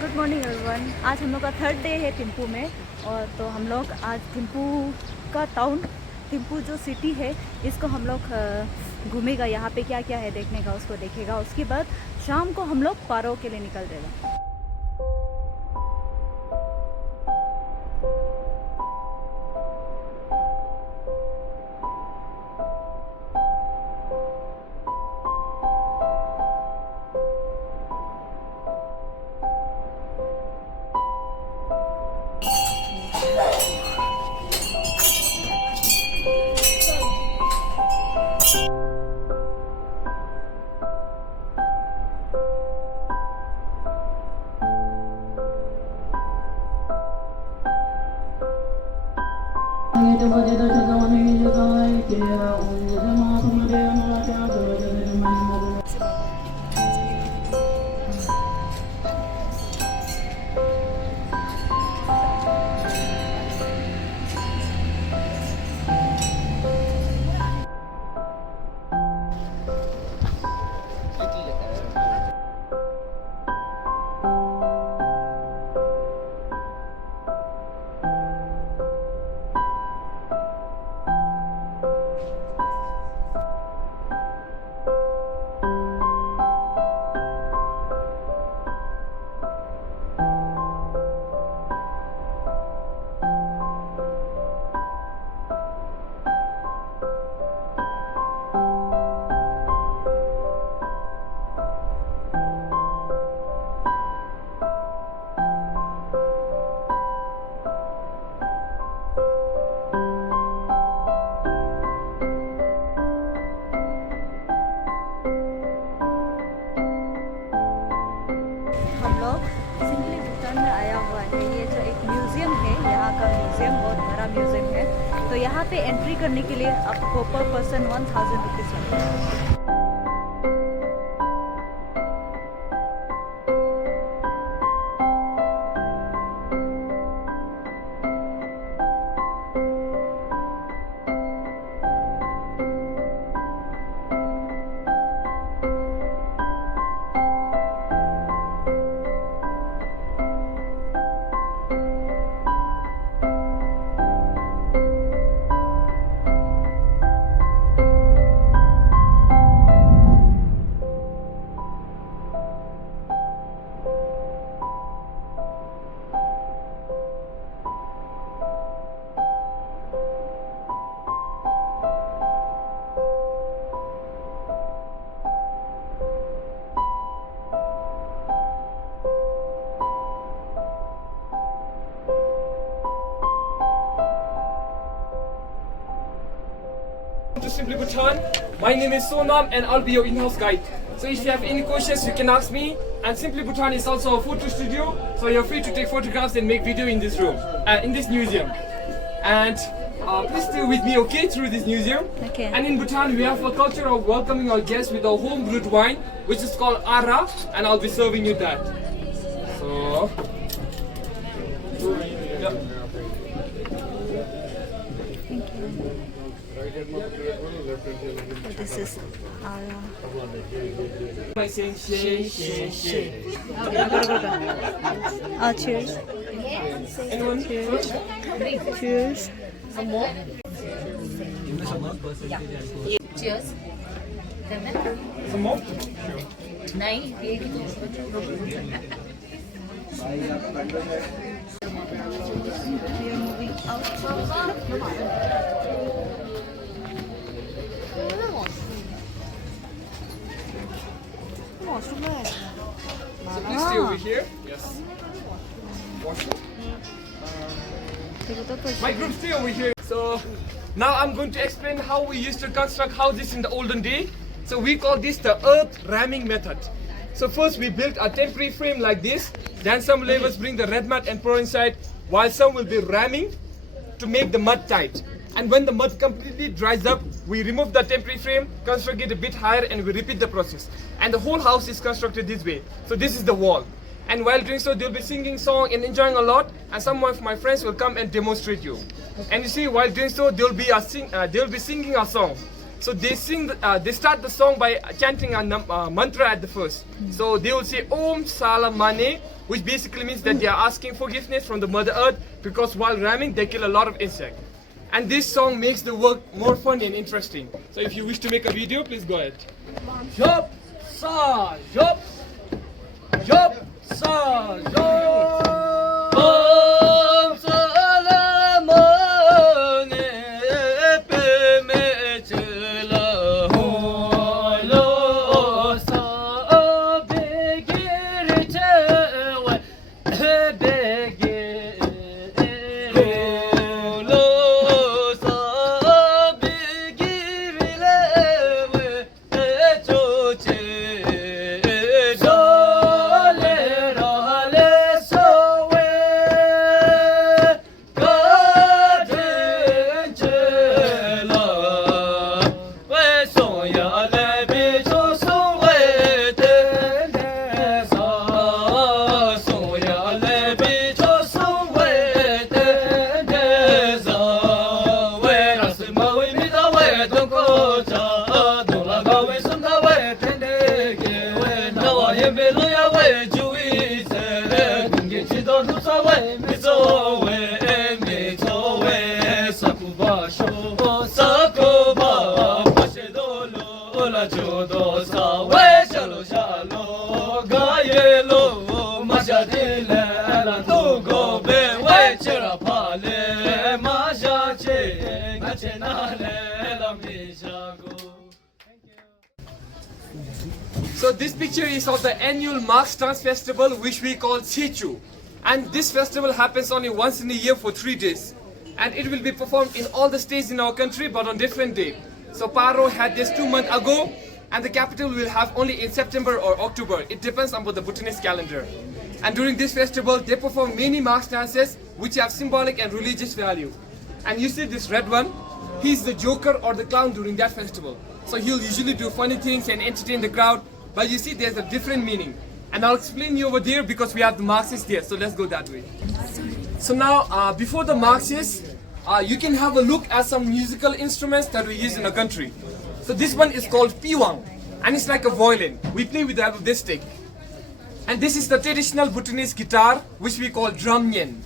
Good morning everyone. आज हम लोग का थर्ड डे है थिम्पू में। और तो हम लोग आज थिम्पू का टाउन, थिम्पू जो सिटी है, इसको हम लोग घूमेगा। यहाँ पे क्या क्या है देखने का, उसको देखेगा। उसके बाद शाम को हम लोग पारो के लिए निकल जाएगा। हम लोग सिंपली भूटान में आया हुआ है। ये जो एक म्यूज़ियम है, यहाँ का म्यूज़ियम बहुत बड़ा म्यूज़ियम है। तो यहाँ पे एंट्री करने के लिए आपको पर पर्सन 1000 रुपीज़ लगता है। To Simply Bhutan. My name is Sonam and I'll be your in-house guide. So if you have any questions, you can ask me. And Simply Bhutan is also a photo studio, so you're free to take photographs and make video in this room, in this museum. And please stay with me, okay, through this museum. Okay. And in Bhutan, we have a culture of welcoming our guests with a home-brewed wine, which is called Ara, and I'll be serving you that. So, yeah. This is By saying she. cheers. Anyone? Cheers. Cheers. Some more? Cheers. Some more? नहीं एक ही तो We are moving out. So please stay over here. Yes. Washroom. My group stay over here. So now I'm going to explain how we used to construct houses in the olden day. So we call this the earth ramming method. So first we built a temporary frame like this. Then some laborers bring the red mud and pour inside, while some will be ramming to make the mud tight. And when the mud completely dries up, we remove the temporary frame, construct it a bit higher, and we repeat the process. And the whole house is constructed this way. So this is the wall. And while doing so, they'll be singing song and enjoying a lot. And some of my friends will come and demonstrate you. And you see, while doing so, they'll be singing a song. So they sing, they start the song by chanting a mantra at the first. So they will say Om Salamane, which basically means that they are asking forgiveness from the Mother Earth because while ramming they kill a lot of insects. And this song makes the work more fun and interesting. So if you wish to make a video, please go ahead. Jop sa jop jop sa jop. Om salamane pe me chla ho lo sa begir chewe begir lo sa begir lewe choche dole rale sowe kadin chela we soya le bi cho sowe ten sa soya le bi cho sowe ten sa we rasma we mi da we don ko cha do la ga we sum da we ten ke we na wa ye me lo ya we ju wi se dun ge chi do nu sa we mi so we sakuba sho sakuba pa she do lo la jo do sa we shalo shalo ga ye lo ma sha de la la tu go be we chira pa le ma sha che ga che na le la mi sha go. So this picture is of the annual Marks Dance Festival, which we call Sichu. And this festival happens only once in a year for 3 days. And it will be performed in all the states in our country, but on different day. So Paro had this 2 months ago, and the capital will have only in September or October. It depends on the Bhutanese calendar. And during this festival, they perform many marks dances, which have symbolic and religious value. And you see this red one, he's the joker or the clown during that festival. So he'll usually do funny things and entertain the crowd, but you see there's a different meaning. And I'll explain you over there because we have the Marxists there, so let's go that way. So now, before the Marxists, you can have a look at some musical instruments that we use in our country. So this one is called piwang, and it's like a violin. We play with the help of this stick. And this is the traditional Bhutanese guitar, which we call drum nyen.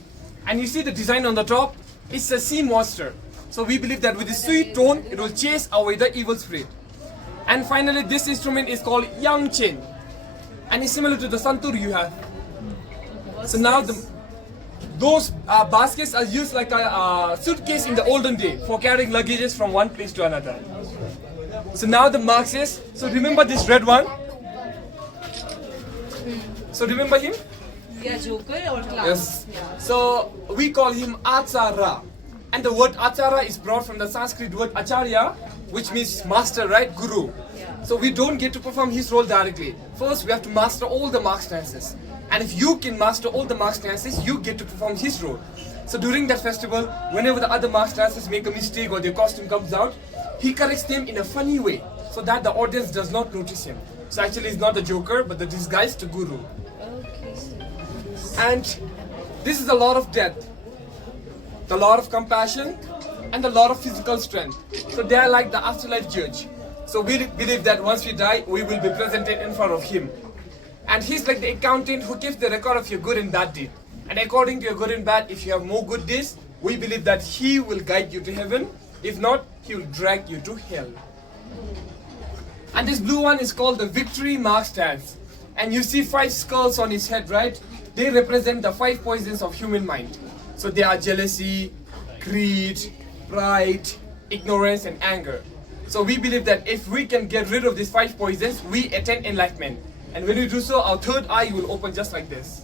And you see the design on the top, it's a sea monster. So we believe that with the sweet tone, it will chase away the evil spirit. And finally, this instrument is called yang chen, and it's similar to the santur you have. So now those baskets are used like a suitcase in the olden day for carrying luggages from one place to another. So now the Marxists, so remember this red one? So remember him? Yeah, joker or clown. Yes. So we call him Achara. And the word Achara is brought from the Sanskrit word Acharya, which means master, right? Guru. So we don't get to perform his role directly. First, we have to master all the marks dances. And if you can master all the marks dances, you get to perform his role. So during that festival, whenever the other marks dancers make a mistake or their costume comes out, he corrects them in a funny way so that the audience does not notice him. So actually he's not the joker, but the disguised guru. And this is a lot of depth, a lot of compassion, and a lot of physical strength. So they are like the afterlife judge. So we believe that once we die, we will be presented in front of him. And he's like the accountant who keeps the record of your good and bad deed. And according to your good and bad, if you have more good deeds, we believe that he will guide you to heaven. If not, he will drag you to hell. And this blue one is called the Victory Marks Dance. And you see 5 skulls on his head, right? They represent the 5 poisons of human mind. So they are jealousy, greed, pride, ignorance, and anger. So we believe that if we can get rid of these 5 poisons, we attain enlightenment. And when we do so, our third eye will open just like this.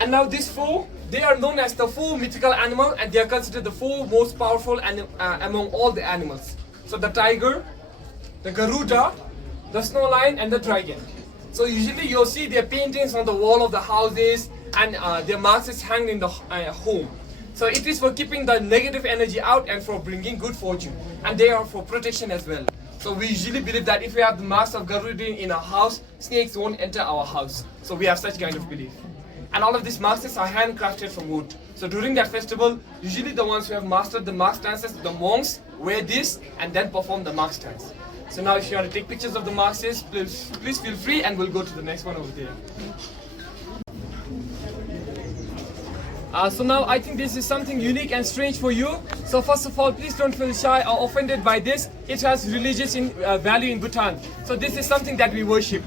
And now these 4, they are known as the 4 mythical animals, and they are considered the 4 most powerful among all the animals. So the tiger, the Garuda, the snow lion, and the dragon. So usually you'll see their paintings on the wall of the houses, and their masks is hanged in the home. So it is for keeping the negative energy out and for bringing good fortune. And they are for protection as well. So we usually believe that if we have the mask of Garuda in our house, snakes won't enter our house. So we have such kind of belief. And all of these masks are handcrafted from wood. So during that festival, usually the ones who have mastered the mask dances, the monks, wear this and then perform the mask dance. So now if you want to take pictures of the masks, please feel free, and we'll go to the next one over there. So now I think this is something unique and strange for you. So first of all, please don't feel shy or offended by this. It has religious value in Bhutan. So this is something that we worship.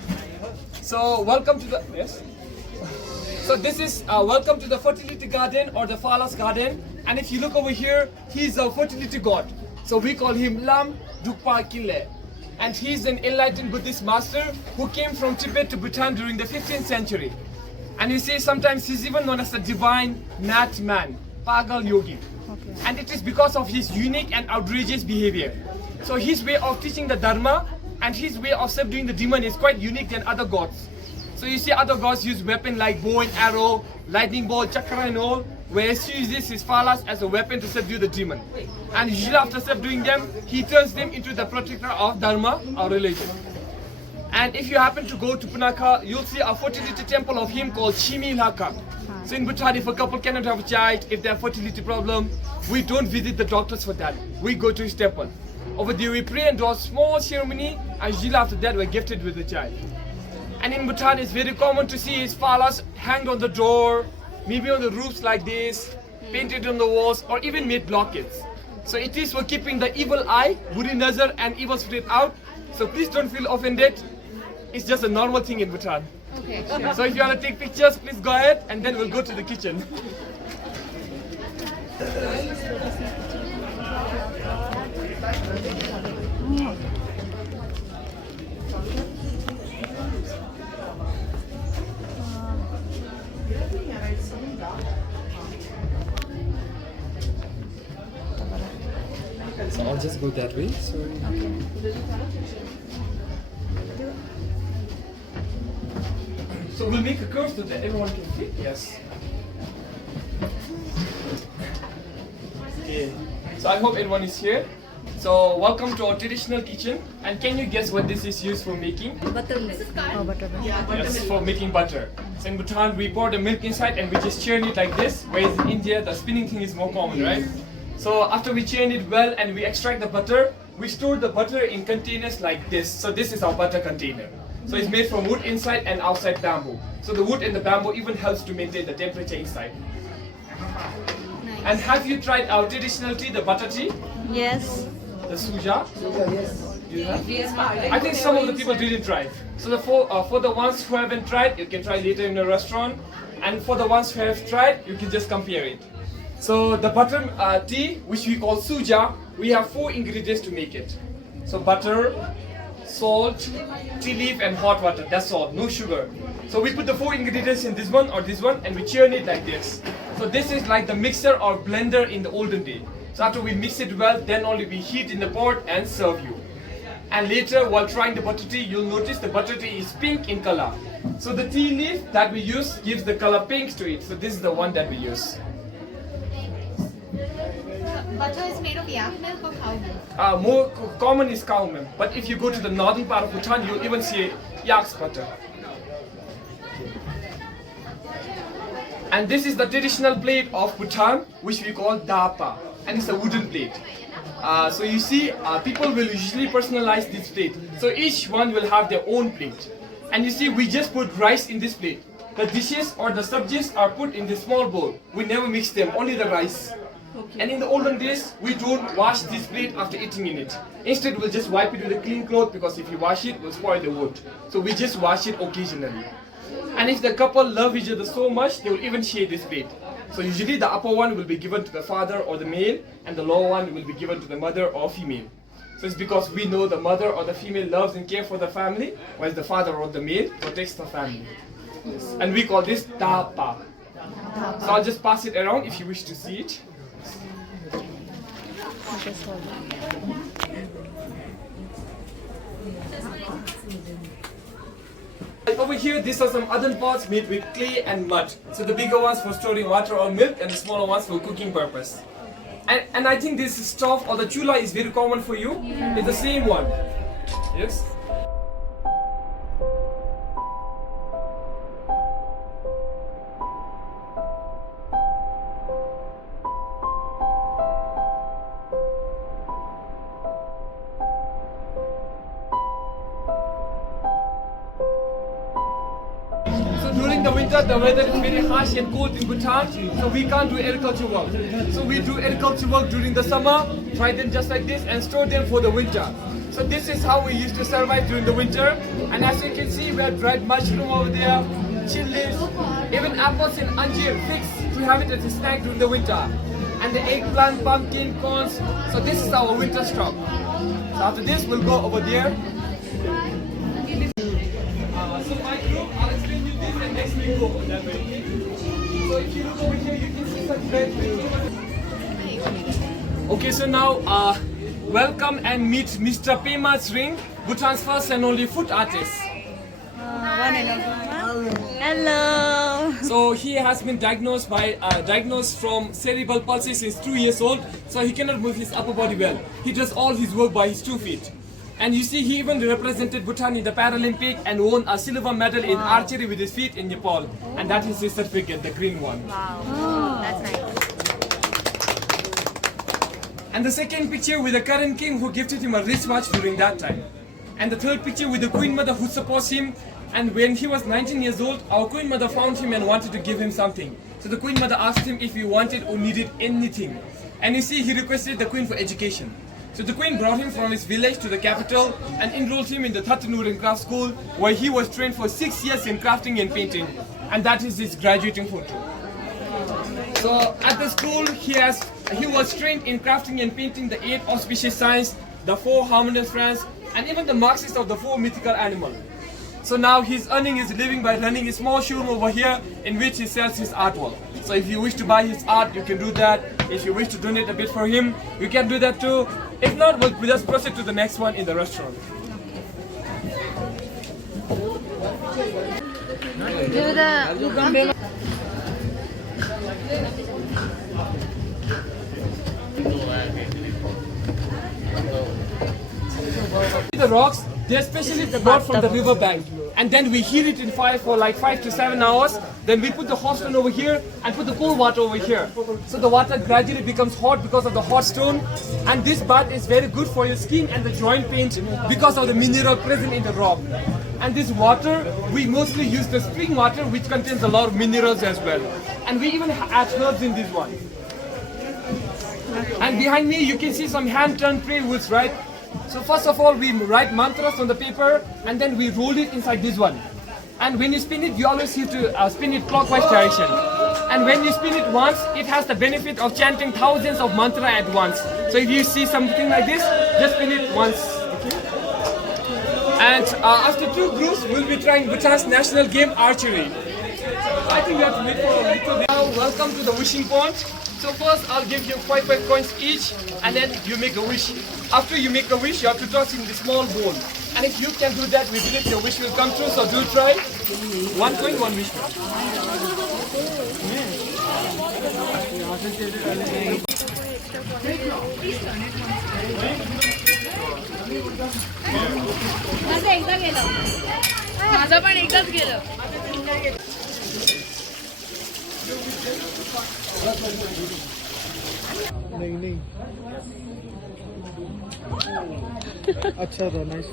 So welcome to the, yes? So this is welcome to the fertility garden or the Phalas garden. And if you look over here, he's a fertility god. So we call him Lam Dukpa Kile. And he's an enlightened Buddhist master who came from Tibet to Bhutan during the 15th century. And you see, sometimes he's even known as the divine Nat man, Pagal Yogi. Okay. And it is because of his unique and outrageous behavior. So his way of teaching the Dharma and his way of subduing the demon is quite unique than other gods. So you see other gods use weapons like bow and arrow, lightning bolt, chakra and all, whereas he uses his phalas as a weapon to subdue the demon. And usually after subduing them, he turns them into the protector of Dharma or religion. And if you happen to go to Punakha, you'll see a fertility temple of him called Shimi Lhaka. So in Bhutan, if a couple cannot have a child, if they have fertility problem, we don't visit the doctors for that. We go to his temple. Over there we pray and do a small ceremony, and usually after that we're gifted with a child. And in Bhutan, it's very common to see his phalas hanged on the door, maybe on the roofs like this, painted on the walls, or even made blockades. So it is for keeping the evil eye, Buri Nazar, and evil spirit out. So please don't feel offended. It's just a normal thing in Bhutan. Okay, sure. So if you want to take pictures, please go ahead, and then we'll go to the kitchen. So I'll just go that way. So we'll make a curve so that everyone can fit. Yes. Okay. So I hope everyone is here. So welcome to our traditional kitchen. And can you guess what this is used for making? Buttermilk. Oh, buttermilk. Yes, for making butter. So in Bhutan, we pour the milk inside and we just churn it like this. Whereas in India, the spinning thing is more common, right? So after we churn it well and we extract the butter, we store the butter in containers like this. So this is our butter container. So it's made from wood inside and outside bamboo. So the wood and the bamboo even helps to maintain the temperature inside. Nice. And have you tried our traditional tea, the butter tea? Yes. The suja? You have? Yes, I think some of the people didn't try. So for the ones who haven't tried, you can try later in a restaurant. And for the ones who have tried, you can just compare it. So the butter tea, which we call suja, we have 4 ingredients to make it. So butter, salt, tea leaf and hot water. That's all, no sugar. So we put the 4 ingredients in this one or this one and we churn it like this. So this is like the mixer or blender in the olden day. So after we mix it well, then only we heat in the pot and serve you. And later, while trying the butter tea, you'll notice the butter tea is pink in color. So the tea leaf that we use gives the color pink to it. So this is the one that we use. Butter is made of yak milk or cow milk? More common is cow milk, but if you go to the northern part of Bhutan, you'll even see yak's butter. And this is the traditional plate of Bhutan, which we call dapa, and it's a wooden plate. So you see, people will usually personalize this plate. So each one will have their own plate. And you see, we just put rice in this plate. The dishes or the subjects are put in this small bowl. We never mix them, only the rice. And in the olden days, we don't wash this plate after eating in it. Instead, we'll just wipe it with a clean cloth because if you wash it, we'll spoil the wood. So we just wash it occasionally. And if the couple love each other so much, they will even share this plate. So usually the upper one will be given to the father or the male, and the lower one will be given to the mother or female. So it's because we know the mother or the female loves and cares for the family, whereas the father or the male protects the family. Yes. And we call this dapa. So I'll just pass it around if you wish to see it. Over here, these are some other pots made with clay and mud. So the bigger ones for storing water or milk, and the smaller ones for cooking purpose. And I think this stove or the chula is very common for you. Yeah. It's the same one. Yes. So during the winter, the weather is very harsh and cold in Bhutan, so we can't do agriculture work. So we do agriculture work during the summer, dry them just like this, and store them for the winter. So this is how we used to survive during the winter. And as you can see, we have dried mushroom over there, chilies, even apples and anjir, figs to have it as a snack during the winter. And the eggplant, pumpkin, corns. So this is our winter stock. So after this, we'll go over there. So my group, I'll explain you this and next week go that way. So if you look over here, you can see some red. Okay, so now welcome and meet Mr. Pema Ring, Bhutan's first and only foot artist. One and only. Hello. So he has been diagnosed from cerebral palsy since 2 years old. So he cannot move his upper body well. He does all his work by his 2 feet. And you see, he even represented Bhutan in the Paralympic and won a silver medal in archery with his feet in Nepal. And that is his certificate, the green one. Wow. That's nice. And the second picture with the current king who gifted him a wristwatch during that time. And the third picture with the queen mother who supports him. And when he was 19 years old, our queen mother found him and wanted to give him something. So the queen mother asked him if he wanted or needed anything. And you see, he requested the queen for education. So the queen brought him from his village to the capital and enrolled him in the Thatanur craft school, where he was trained for 6 years in crafting and painting. And that is his graduating photo. So at the school, he was trained in crafting and painting the 8 auspicious signs, the 4 harmonious friends, and even the marks of the 4 mythical animals. So now he's earning his living by running a small showroom over here in which he sells his artwork. So if you wish to buy his art, you can do that. If you wish to donate a bit for him, you can do that too. If not, we'll just proceed to the next one in the restaurant. Do the The rocks, they're specially brought from the river bank. And then we heat it in fire for like 5 to 7 hours. Then we put the hot stone over here and put the cold water over here. So the water gradually becomes hot because of the hot stone. And this bath is very good for your skin and the joint pain because of the mineral present in the rock. And this water, we mostly use the spring water, which contains a lot of minerals as well. And we even add herbs in this one. And behind me, you can see some hand-turned prayer wheels, right? So first of all, we write mantras on the paper and then we roll it inside this one. And when you spin it, you always have to spin it clockwise direction. And when you spin it once, it has the benefit of chanting thousands of mantras at once. So if you see something like this, just spin it once. Okay? And after 2 groups, we'll be trying Bhutan's national game, archery. I think we have to wait for a little bit. Now, welcome to the wishing pond. So first, I'll give you 5 coins each, and then you make a wish. After you make a wish, you have to toss in the small bowl. And if you can do that, we believe your wish will come true. So do try. 1 coin, 1 wish. माझं पण एकदाच गेलं. नहीं नहीं अच्छा था nice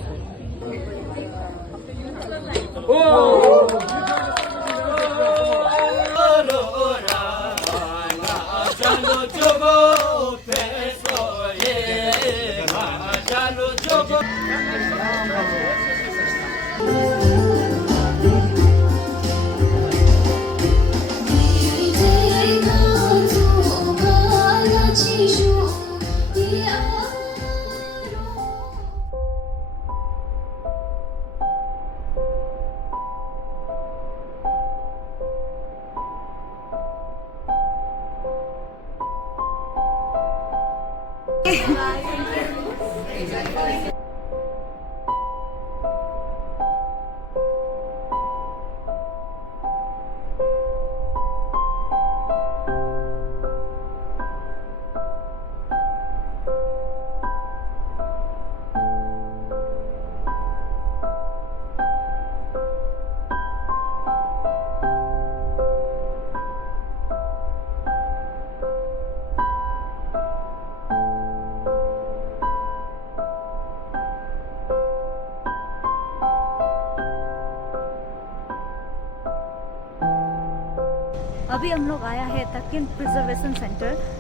अभी हम लोग आया है तकिन प्रिजर्वेशन सेंटर।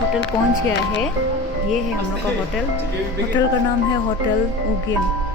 होटल पहुंच गया है। ये है हम लोग का होटल। होटल का नाम है होटल उगेन।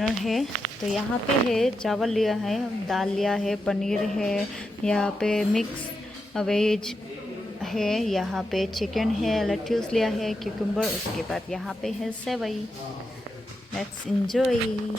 डिनर है। तो यहाँ पे है चावल लिया है, दाल लिया है, पनीर है, यहाँ पे मिक्स वेज है, यहाँ पे चिकन है, लेट्यूस लिया है, क्यूकम्बर, उसके बाद यहाँ पे है सेवई। Let's enjoy.